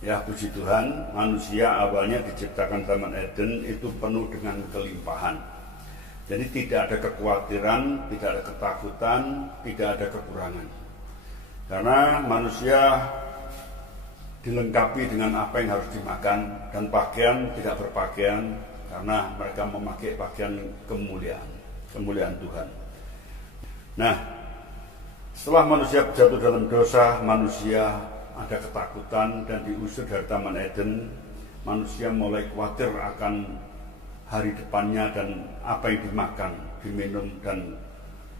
Ya, puji Tuhan, manusia awalnya diciptakan Taman Eden itu penuh dengan kelimpahan. Jadi tidak ada kekhawatiran, tidak ada ketakutan, tidak ada kekurangan. Karena manusia dilengkapi dengan apa yang harus dimakan, dan pakaian tidak berpakaian karena mereka memakai pakaian kemuliaan Tuhan. Nah, setelah manusia jatuh dalam dosa, manusia ada ketakutan dan diusir dari Taman Eden. Manusia mulai khawatir akan hari depannya dan apa yang dimakan, diminum, dan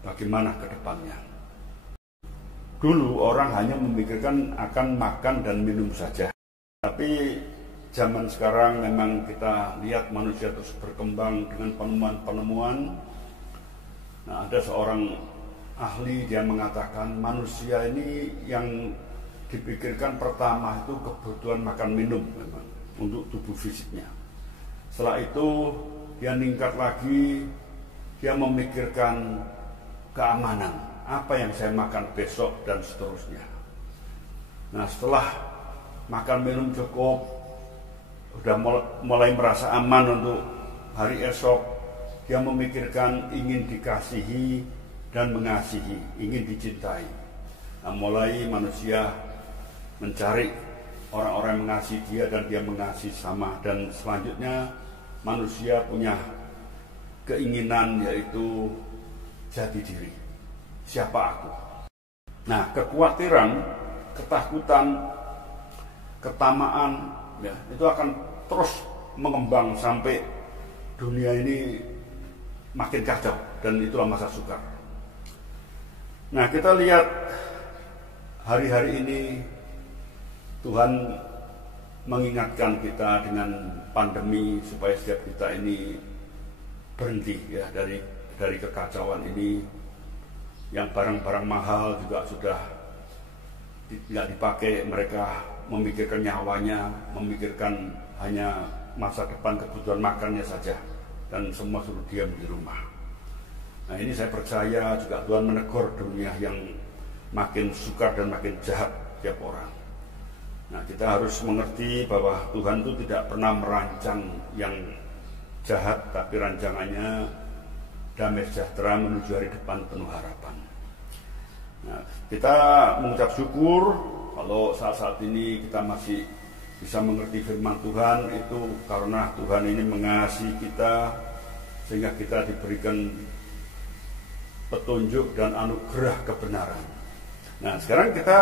bagaimana ke depannya. Dulu orang hanya memikirkan akan makan dan minum saja. Tapi zaman sekarang memang kita lihat manusia terus berkembang dengan penemuan-penemuan. Nah, ada seorang ahli, dia mengatakan manusia ini yang dipikirkan pertama itu kebutuhan makan minum memang untuk tubuh fisiknya. Setelah itu dia meningkat lagi, dia memikirkan keamanan, apa yang saya makan besok dan seterusnya. Nah, setelah makan minum cukup, sudah mulai merasa aman untuk hari esok, dia memikirkan ingin dikasihi dan mengasihi, ingin dicintai. Nah, mulai manusia mencari orang-orang yang mengasihi dia dan dia mengasihi sama. Dan selanjutnya manusia punya keinginan, yaitu jati diri. Siapa aku? Nah, kekhawatiran, ketakutan, ketamaan, ya, itu akan terus mengembang sampai dunia ini makin kacau, dan itulah masa sukar. Nah, kita lihat hari-hari ini Tuhan mengingatkan kita dengan pandemi supaya setiap kita ini berhenti ya dari kekacauan ini. Yang barang-barang mahal juga sudah tidak dipakai, mereka memikirkan nyawanya, memikirkan hanya masa depan, kebutuhan makannya saja, dan semua suruh diam di rumah. Nah, ini saya percaya juga Tuhan menegur dunia yang makin sukar dan makin jahat tiap orang. Nah, kita harus mengerti bahwa Tuhan itu tidak pernah merancang yang jahat, tapi rancangannya damai sejahtera menuju hari depan penuh harapan. Nah, kita mengucap syukur kalau saat-saat ini kita masih bisa mengerti firman Tuhan, itu karena Tuhan ini mengasihi kita sehingga kita diberikan petunjuk dan anugerah kebenaran. Nah, sekarang kita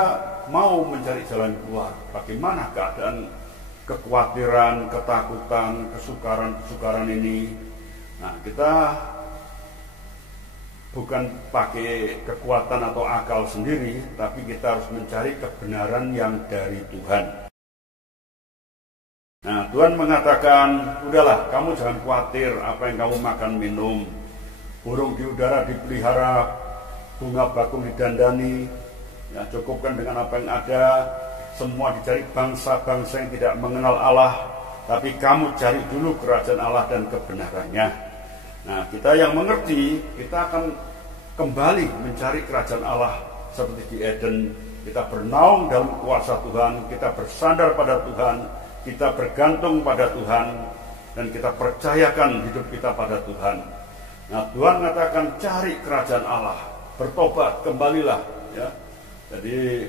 mau mencari jalan keluar. Bagaimana keadaan kekhawatiran, ketakutan, kesukaran ini? Nah, kita bukan pakai kekuatan atau akal sendiri, tapi kita harus mencari kebenaran yang dari Tuhan. Nah, Tuhan mengatakan, udahlah, kamu jangan khawatir apa yang kamu makan minum. Burung di udara dipelihara, bunga bakung didandani. Ya, cukupkan dengan apa yang ada. Semua dicari bangsa-bangsa yang tidak mengenal Allah, tapi kamu cari dulu kerajaan Allah dan kebenarannya. Nah, kita yang mengerti, kita akan kembali mencari kerajaan Allah seperti di Eden. Kita bernaung dalam kuasa Tuhan, kita bersandar pada Tuhan, kita bergantung pada Tuhan, dan kita percayakan hidup kita pada Tuhan. Nah, Tuhan mengatakan cari kerajaan Allah, bertobat, kembalilah, ya. Jadi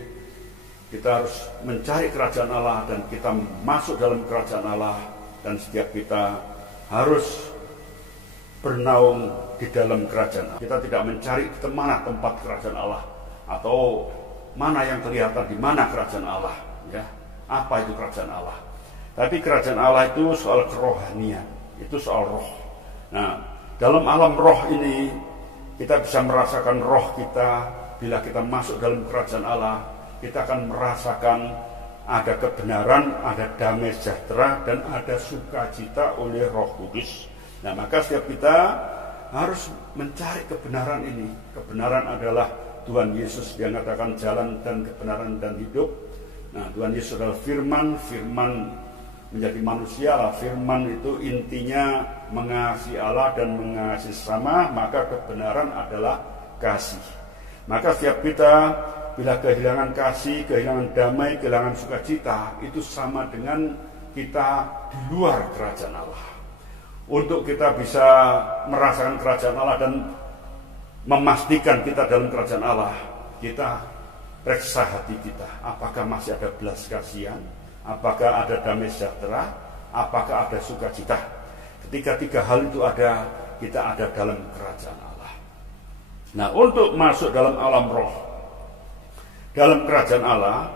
kita harus mencari kerajaan Allah dan kita masuk dalam kerajaan Allah, dan setiap kita harus bernaung di dalam kerajaan Allah. Kita tidak mencari di mana tempat kerajaan Allah atau mana yang kelihatan di mana kerajaan Allah, ya. Apa itu kerajaan Allah? Tapi kerajaan Allah itu soal kerohanian, itu soal roh. Nah, dalam alam roh ini kita bisa merasakan roh kita. Bila kita masuk dalam kerajaan Allah, kita akan merasakan ada kebenaran, ada damai sejahtera, dan ada sukacita oleh Roh Kudus. Nah, maka setiap kita harus mencari kebenaran ini. Kebenaran adalah Tuhan Yesus. Dia mengatakan jalan dan kebenaran dan hidup. Nah, Tuhan Yesus adalah firman, firman menjadi manusia lah. Firman itu intinya mengasihi Allah dan mengasihi sesama, maka kebenaran adalah kasih. Maka setiap kita bila kehilangan kasih, kehilangan damai, kehilangan sukacita, itu sama dengan kita di luar kerajaan Allah. Untuk kita bisa merasakan kerajaan Allah dan memastikan kita dalam kerajaan Allah, kita periksa hati kita. Apakah masih ada belas kasihan? Apakah ada damai sejahtera? Apakah ada sukacita? Ketika tiga hal itu ada, kita ada dalam kerajaan Allah. Nah, untuk masuk dalam alam roh, dalam kerajaan Allah,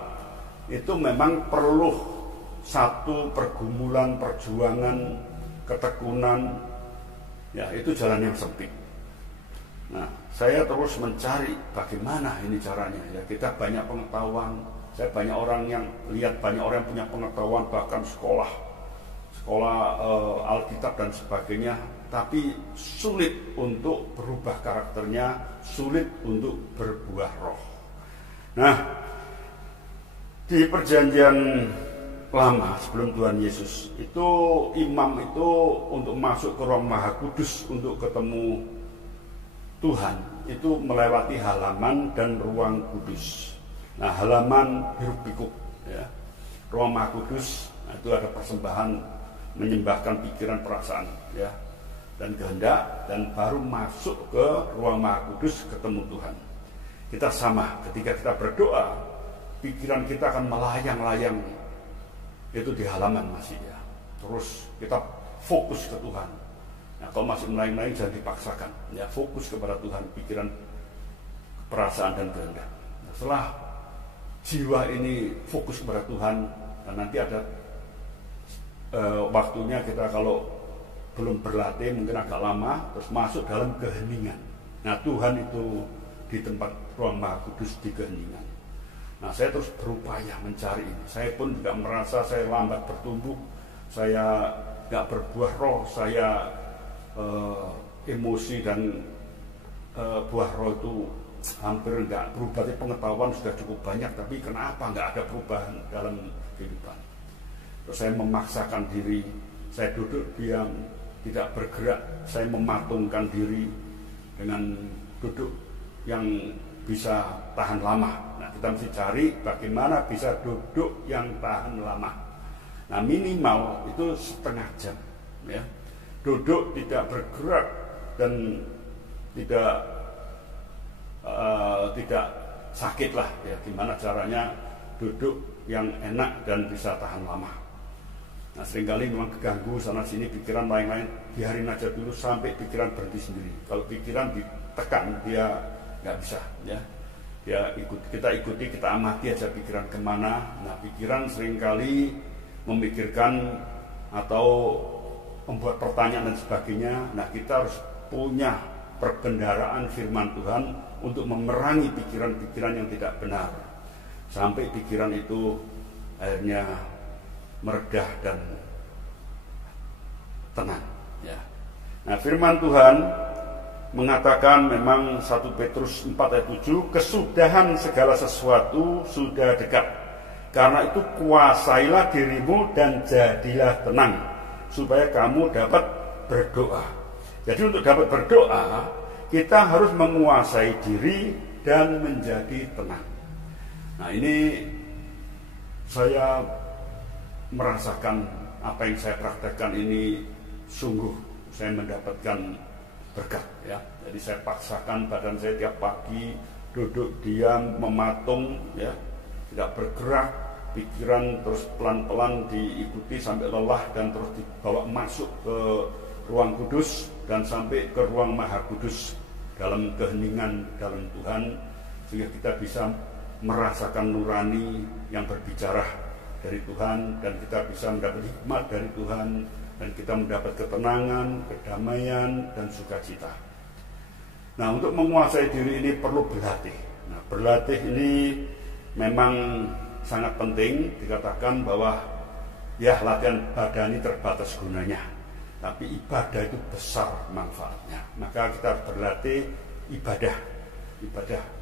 itu memang perlu satu pergumulan, perjuangan, ketekunan. Ya, itu jalan yang sempit. Nah, saya terus mencari bagaimana ini caranya. Ya, kita banyak pengetahuan. Saya banyak orang yang lihat, banyak orang yang punya pengetahuan, bahkan sekolah Alkitab dan sebagainya, tapi sulit untuk berubah karakternya, sulit untuk berbuah roh. Nah, di perjanjian lama sebelum Tuhan Yesus itu, imam itu untuk masuk ke ruang Maha Kudus untuk ketemu Tuhan itu melewati halaman dan ruang kudus. Nah, halaman hiruk pikuk, ya. Ruang Maha Kudus, nah, itu ada persembahan menyembahkan pikiran, perasaan, ya, dan kehendak, dan baru masuk ke ruang Maha Kudus ketemu Tuhan. Kita sama, ketika kita berdoa, pikiran kita akan melayang-layang itu di halaman masih, ya. Terus kita fokus ke Tuhan. Nah, kalau masih melayang-layang jangan dipaksakan, ya, fokus kepada Tuhan, pikiran, perasaan dan kehendak. Nah, setelah jiwa ini fokus kepada Tuhan, dan nanti ada waktunya kita kalau belum berlatih mungkin agak lama, terus masuk dalam keheningan. Nah, Tuhan itu di tempat ruang Maha Kudus di keheningan. Nah, saya terus berupaya mencari ini. Saya pun juga merasa saya lambat bertumbuh, saya gak berbuah roh, saya emosi dan buah roh itu hampir gak berubah. Pengetahuan sudah cukup banyak, tapi kenapa gak ada perubahan dalam kehidupan? Terus saya memaksakan diri, saya duduk diam, tidak bergerak, saya mematungkan diri dengan duduk yang bisa tahan lama. Nah, kita mesti cari bagaimana bisa duduk yang tahan lama. Nah, minimal itu setengah jam, ya. Duduk tidak bergerak dan tidak sakit lah, ya. Gimana caranya duduk yang enak dan bisa tahan lama. Nah, seringkali memang keganggu sana sini pikiran lain-lain, biarin aja dulu sampai pikiran berhenti sendiri. Kalau pikiran ditekan, dia nggak bisa, ya. Kita ikuti, kita amati aja pikiran kemana. Nah, pikiran seringkali memikirkan atau membuat pertanyaan dan sebagainya. Nah, kita harus punya perbendaharaan firman Tuhan untuk memerangi pikiran-pikiran yang tidak benar, sampai pikiran itu akhirnya meredah dan tenang, ya. Nah, firman Tuhan mengatakan memang 1 Petrus 4 ayat 7, kesudahan segala sesuatu sudah dekat. Karena itu kuasailah dirimu dan jadilah tenang, supaya kamu dapat berdoa. Jadi untuk dapat berdoa, kita harus menguasai diri dan menjadi tenang. Nah, ini saya merasakan apa yang saya praktekkan ini, sungguh saya mendapatkan berkat, ya. Jadi saya paksakan badan saya tiap pagi duduk diam, mematung, ya, tidak bergerak, pikiran terus pelan-pelan diikuti sampai lelah dan terus dibawa masuk ke ruang kudus dan sampai ke ruang Maha Kudus dalam keheningan dalam Tuhan, sehingga kita bisa merasakan nurani yang berbicara dari Tuhan, dan kita bisa mendapat hikmat dari Tuhan, dan kita mendapat ketenangan, kedamaian, dan sukacita. Nah, untuk menguasai diri ini perlu berlatih. Nah, berlatih ini memang sangat penting. Dikatakan bahwa ya, latihan badani terbatas gunanya, tapi ibadah itu besar manfaatnya. Maka kita harus berlatih ibadah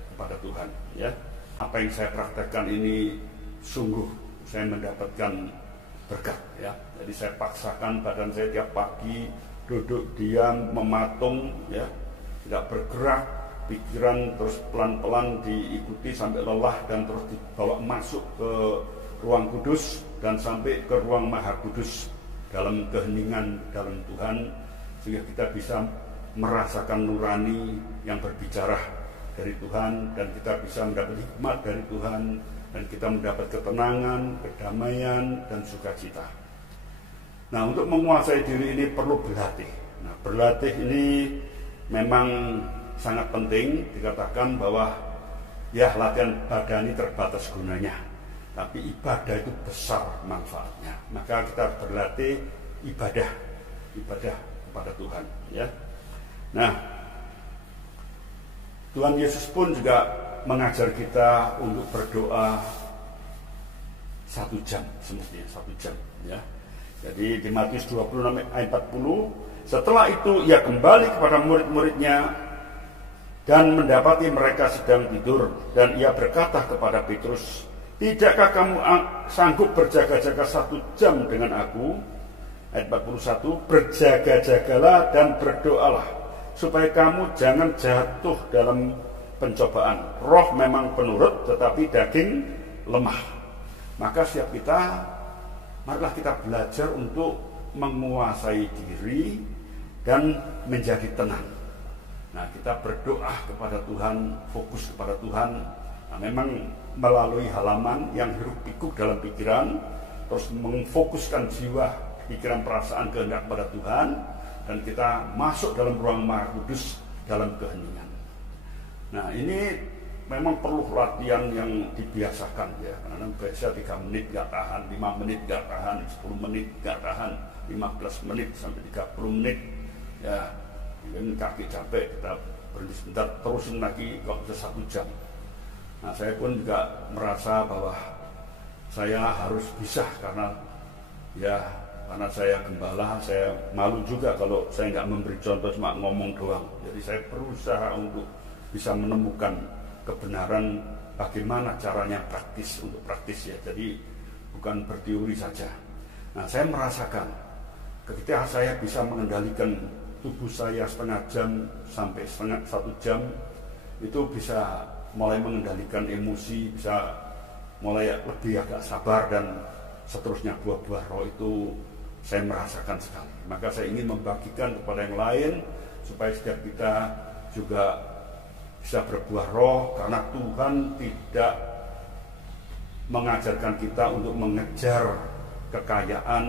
kepada Tuhan, ya. Apa yang saya praktekkan ini sungguh saya mendapatkan berkat, ya. Jadi saya paksakan badan saya tiap pagi duduk diam, mematung, ya, tidak bergerak, pikiran, terus pelan-pelan diikuti sampai lelah dan terus dibawa masuk ke ruang kudus dan sampai ke ruang maha kudus dalam keheningan dalam Tuhan, sehingga kita bisa merasakan nurani yang berbicara dari Tuhan, dan kita bisa mendapat hikmat dari Tuhan, dan kita mendapat ketenangan, kedamaian, dan sukacita. Nah, untuk menguasai diri ini perlu berlatih. Nah, berlatih ini memang sangat penting. Dikatakan bahwa ya, latihan badani terbatas gunanya, tapi ibadah itu besar manfaatnya. Maka kita berlatih ibadah kepada Tuhan, ya. Nah, Tuhan Yesus pun juga mengajar kita untuk berdoa 1 jam, semestinya 1 jam, ya. Jadi di Matius 26 ayat 40, setelah itu ia kembali kepada murid-muridnya dan mendapati mereka sedang tidur, dan ia berkata kepada Petrus, "Tidakkah kamu sanggup berjaga-jaga 1 jam dengan aku?" Ayat 41, "Berjaga-jagalah dan berdoalah, supaya kamu jangan jatuh dalam pencobaan. Roh memang penurut, tetapi daging lemah." Maka setiap kita, marilah kita belajar untuk menguasai diri dan menjadi tenang. Nah, kita berdoa kepada Tuhan, fokus kepada Tuhan. Nah, memang melalui halaman yang hiruk pikuk dalam pikiran, terus memfokuskan jiwa, pikiran, perasaan, kehendak kepada Tuhan, dan kita masuk dalam ruang maha kudus dalam keheningan. Nah, ini memang perlu latihan yang dibiasakan, ya. Karena biasa 3 menit gak tahan, 5 menit gak tahan, 10 menit gak tahan, 15 menit sampai 30 menit, ya. Mungkin kaki capek, kita berhenti sebentar, terusin lagi kok bisa 1 jam. Nah, saya pun juga merasa bahwa saya harus bisa, karena saya gembala, saya malu juga kalau saya nggak memberi contoh, cuma ngomong doang. Jadi saya berusaha untuk bisa menemukan kebenaran bagaimana caranya praktis, untuk praktis, ya. Jadi bukan berteori saja. Nah, saya merasakan ketika saya bisa mengendalikan tubuh saya setengah jam sampai 1 jam, itu bisa mulai mengendalikan emosi, bisa mulai lebih agak sabar, dan seterusnya buah-buah roh itu saya merasakan sekali. Maka saya ingin membagikan kepada yang lain supaya setiap kita juga bisa berbuah roh, karena Tuhan tidak mengajarkan kita untuk mengejar kekayaan,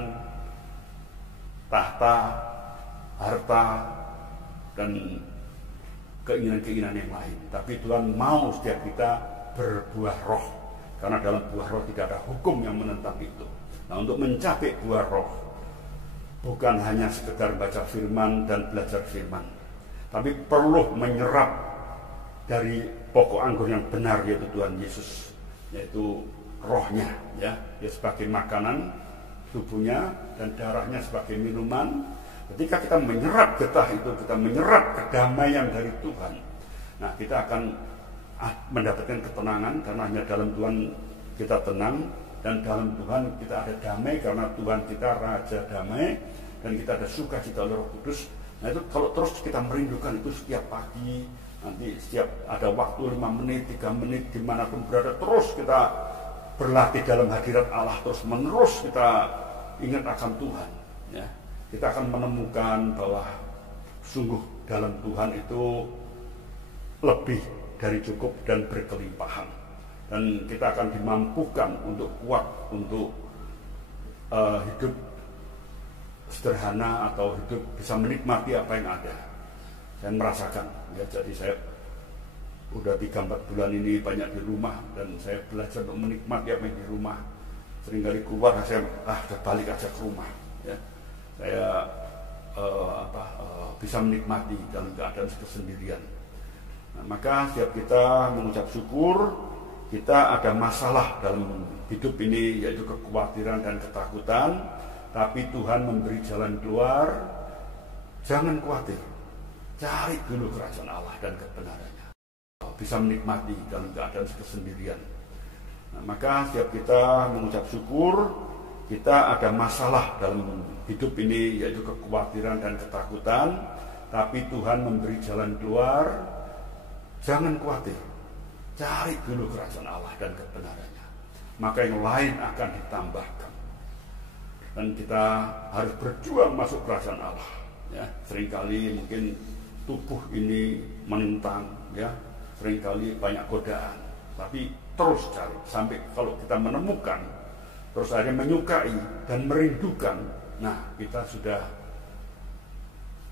tahta, harta, dan keinginan-keinginan yang lain. Tapi Tuhan mau setiap kita berbuah roh, karena dalam buah roh tidak ada hukum yang menentang itu. Nah, untuk mencapai buah roh, bukan hanya sekedar baca firman dan belajar firman, tapi perlu menyerap dari pokok anggur yang benar, yaitu Tuhan Yesus, yaitu rohnya, ya, sebagai makanan tubuhnya dan darahnya sebagai minuman. Ketika kita menyerap getah itu, kita menyerap kedamaian dari Tuhan, nah, kita akan mendapatkan ketenangan, karena hanya dalam Tuhan kita tenang, dan dalam Tuhan kita ada damai, karena Tuhan kita Raja damai, dan kita ada sukacita oleh Roh Kudus. Nah, itu kalau terus kita merindukan itu setiap pagi, nanti setiap ada waktu 5 menit, 3 menit, dimanapun berada, terus kita berlatih dalam hadirat Allah, terus menerus kita ingat akan Tuhan, ya. Kita akan menemukan bahwa sungguh dalam Tuhan itu lebih dari cukup dan berkelimpahan, dan kita akan dimampukan untuk kuat, untuk hidup sederhana, atau hidup bisa menikmati apa yang ada. Saya merasakan, ya. Jadi saya udah 3-4 bulan ini banyak di rumah, dan saya belajar untuk menikmati apa yang di rumah. Seringkali keluar, saya udah balik aja ke rumah, ya. Saya bisa menikmati dalam keadaan kesendirian. Nah, maka setiap kita mengucap syukur, kita ada masalah dalam hidup ini, yaitu kekhawatiran dan ketakutan, tapi Tuhan memberi jalan keluar. Jangan khawatir, cari dulu kerajaan Allah dan kebenarannya, bisa menikmati dalam keadaan kesendirian. Nah, maka setiap kita mengucap syukur, kita ada masalah dalam hidup ini, yaitu kekhawatiran dan ketakutan, tapi Tuhan memberi jalan keluar. Jangan khawatir, cari dulu kerajaan Allah dan kebenarannya, maka yang lain akan ditambahkan. Dan kita harus berjuang masuk kerajaan Allah. Ya, seringkali mungkin tubuh ini menentang, ya, seringkali banyak godaan, tapi terus cari sampai kalau kita menemukan, terus akhirnya menyukai dan merindukan, nah kita sudah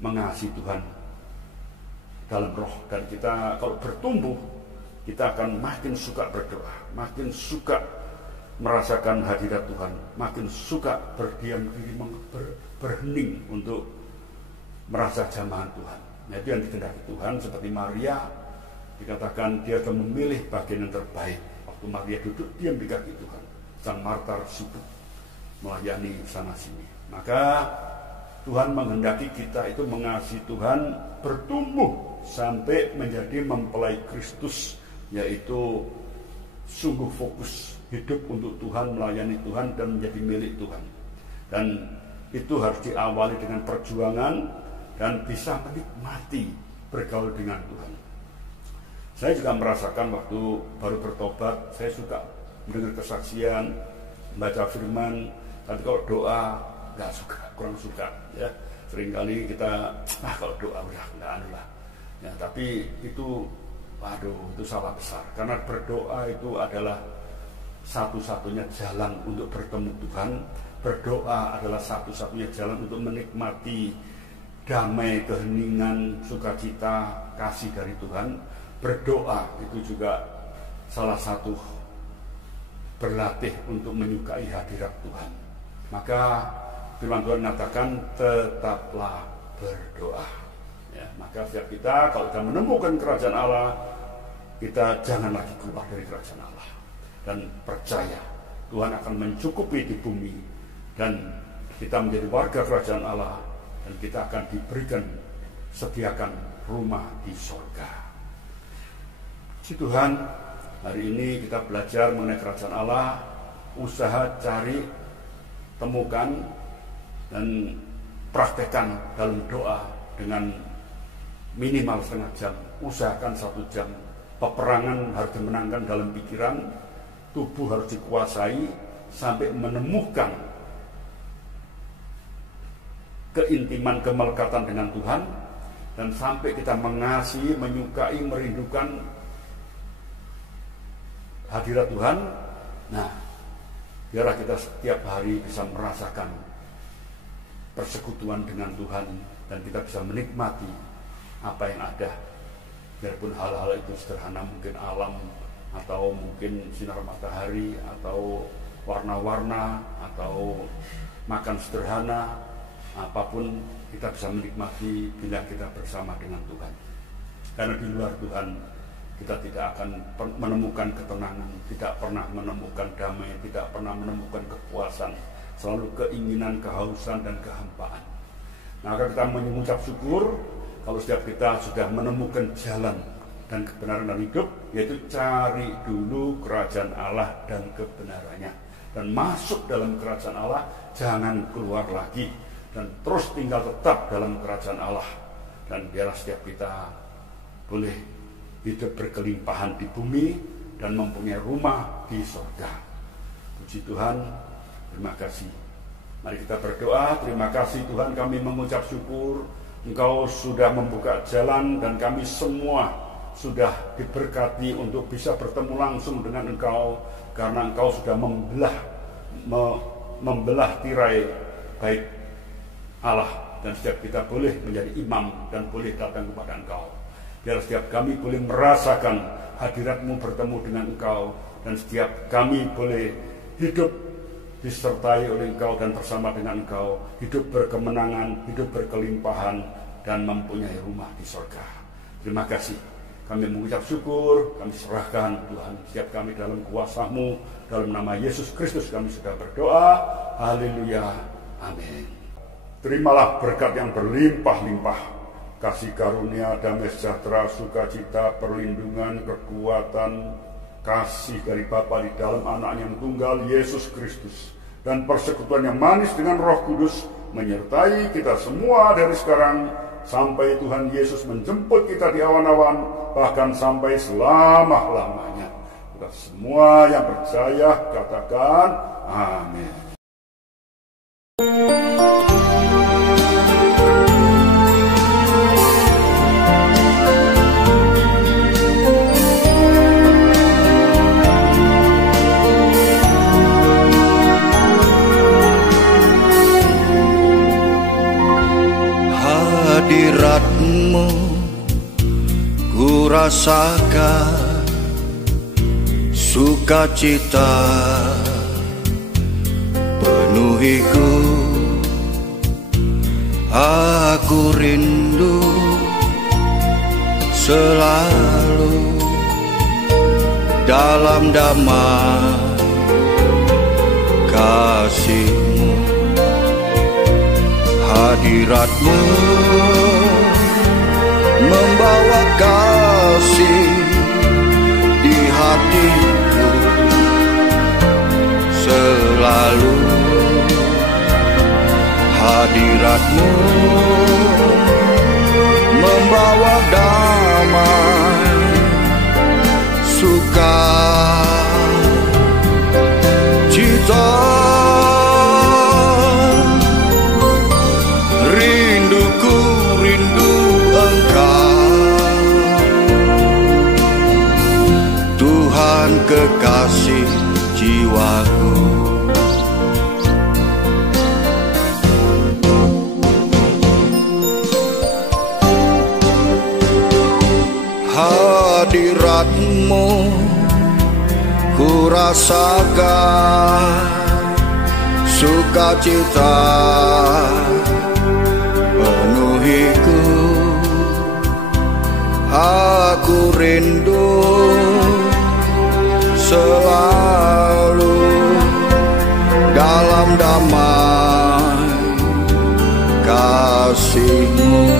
mengasihi Tuhan dalam roh. Dan kita kalau bertumbuh, kita akan makin suka berdoa, makin suka merasakan hadirat Tuhan, makin suka berdiam diri, berhening untuk merasa jamahan Tuhan. Nah, itu yang dikehendaki Tuhan. Seperti Maria, dikatakan dia akan memilih bagian yang terbaik. Waktu Maria duduk diam di kaki Tuhan, sang Marta sibuk melayani sana sini. Maka Tuhan menghendaki kita itu mengasihi Tuhan, bertumbuh sampai menjadi mempelai Kristus, yaitu sungguh fokus hidup untuk Tuhan, melayani Tuhan, dan menjadi milik Tuhan. Dan itu harus diawali dengan perjuangan dan bisa menikmati bergaul dengan Tuhan. Saya juga merasakan waktu baru bertobat, saya suka mendengar kesaksian, baca firman, tapi kalau doa nggak suka, kurang suka. Ya, seringkali kita, kalau doa udah nggak anu lah. Ya, tapi itu, itu salah besar. Karena berdoa itu adalah satu-satunya jalan untuk bertemu Tuhan. Berdoa adalah satu-satunya jalan untuk menikmati damai, keheningan, sukacita, kasih dari Tuhan. Berdoa itu juga salah satu berlatih untuk menyukai hadirat Tuhan. Maka firman Tuhan mengatakan tetaplah berdoa. Ya, maka setiap kita kalau kita menemukan kerajaan Allah, kita jangan lagi keluar dari kerajaan Allah. Dan percaya Tuhan akan mencukupi di bumi, dan kita menjadi warga kerajaan Allah, dan kita akan diberikan, sediakan rumah di surga. Si Tuhan, hari ini kita belajar mengenai kerajaan Allah, usaha cari, temukan, dan praktekkan dalam doa dengan minimal setengah jam, usahakan 1 jam. Peperangan harus dimenangkan dalam pikiran, tubuh harus dikuasai sampai menemukan keintiman, kemelekatan dengan Tuhan, dan sampai kita mengasihi, menyukai, merindukan hadirat Tuhan. Nah, biarlah kita setiap hari bisa merasakan persekutuan dengan Tuhan, dan kita bisa menikmati apa yang ada, biarpun hal-hal itu sederhana, mungkin alam, atau mungkin sinar matahari, atau warna-warna, atau makan sederhana, apapun kita bisa menikmati bila kita bersama dengan Tuhan. Karena di luar Tuhan kita tidak akan menemukan ketenangan, tidak pernah menemukan damai, tidak pernah menemukan kepuasan, selalu keinginan, kehausan, dan kehampaan. Maka kita mengucap syukur kalau setiap kita sudah menemukan jalan dan kebenaran dalam hidup, yaitu cari dulu kerajaan Allah dan kebenarannya, dan masuk dalam kerajaan Allah, jangan keluar lagi, dan terus tinggal tetap dalam kerajaan Allah. Dan biarlah setiap kita boleh hidup berkelimpahan di bumi dan mempunyai rumah di surga. Puji Tuhan, terima kasih. Mari kita berdoa. Terima kasih Tuhan, kami mengucap syukur Engkau sudah membuka jalan, dan kami semua sudah diberkati untuk bisa bertemu langsung dengan Engkau, karena Engkau sudah membelah tirai baik Allah, dan setiap kita boleh menjadi imam dan boleh datang kepada Engkau. Biar setiap kami boleh merasakan hadirat-Mu, bertemu dengan Engkau, dan setiap kami boleh hidup disertai oleh Engkau dan bersama dengan Engkau, hidup berkemenangan, hidup berkelimpahan, dan mempunyai rumah di surga. Terima kasih. Kami mengucap syukur, kami serahkan Tuhan setiap kami dalam kuasa-Mu, dalam nama Yesus Kristus kami sudah berdoa. Haleluya. Amin. Terimalah berkat yang berlimpah-limpah, kasih karunia, damai sejahtera, sukacita, perlindungan, kekuatan, kasih dari Bapa di dalam Anak yang tunggal, Yesus Kristus, dan persekutuan yang manis dengan Roh Kudus menyertai kita semua dari sekarang sampai Tuhan Yesus menjemput kita di awan-awan, bahkan sampai selama-lamanya. Kita semua yang percaya katakan amin. Hadirat-Mu ku rasakan sukacita penuhiku. Aku rindu selalu dalam damai kasih-Mu. Hadirat-Mu membawa kasih di hatiku selalu. Hadirat-Mu membawa damai, sukacita. Rinduku rindu Engkau, Tuhan kekasih jiwaku. Hadirat-Mu ku rasakan sukacita penuhiku. Aku rindu selalu dalam damai kasih-Mu.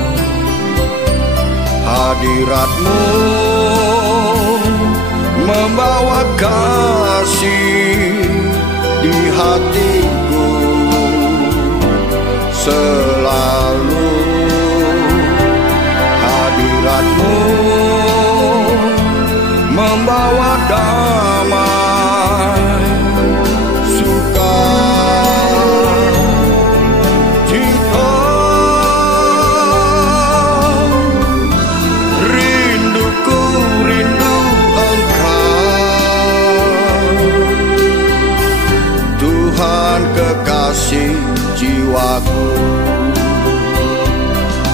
Hadirat-Mu membawa kasih di hatiku selalu. Hadirat-Mu membawa damai, sukacita. Rinduku rindu Engkau, Tuhan kekasih jiwaku.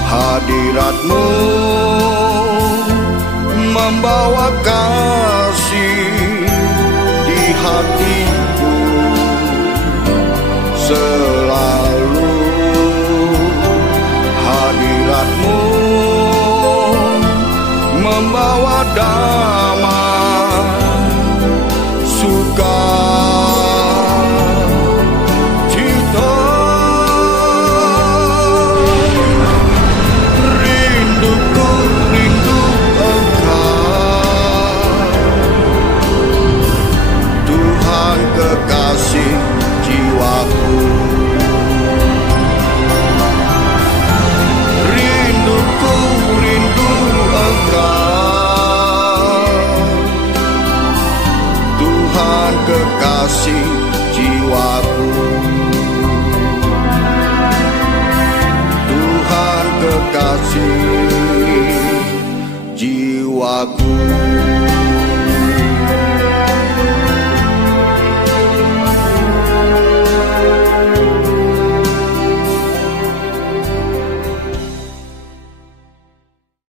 Hadirat-Mu membawa kasih di hatiku selalu. Hadirat-Mu membawa damai,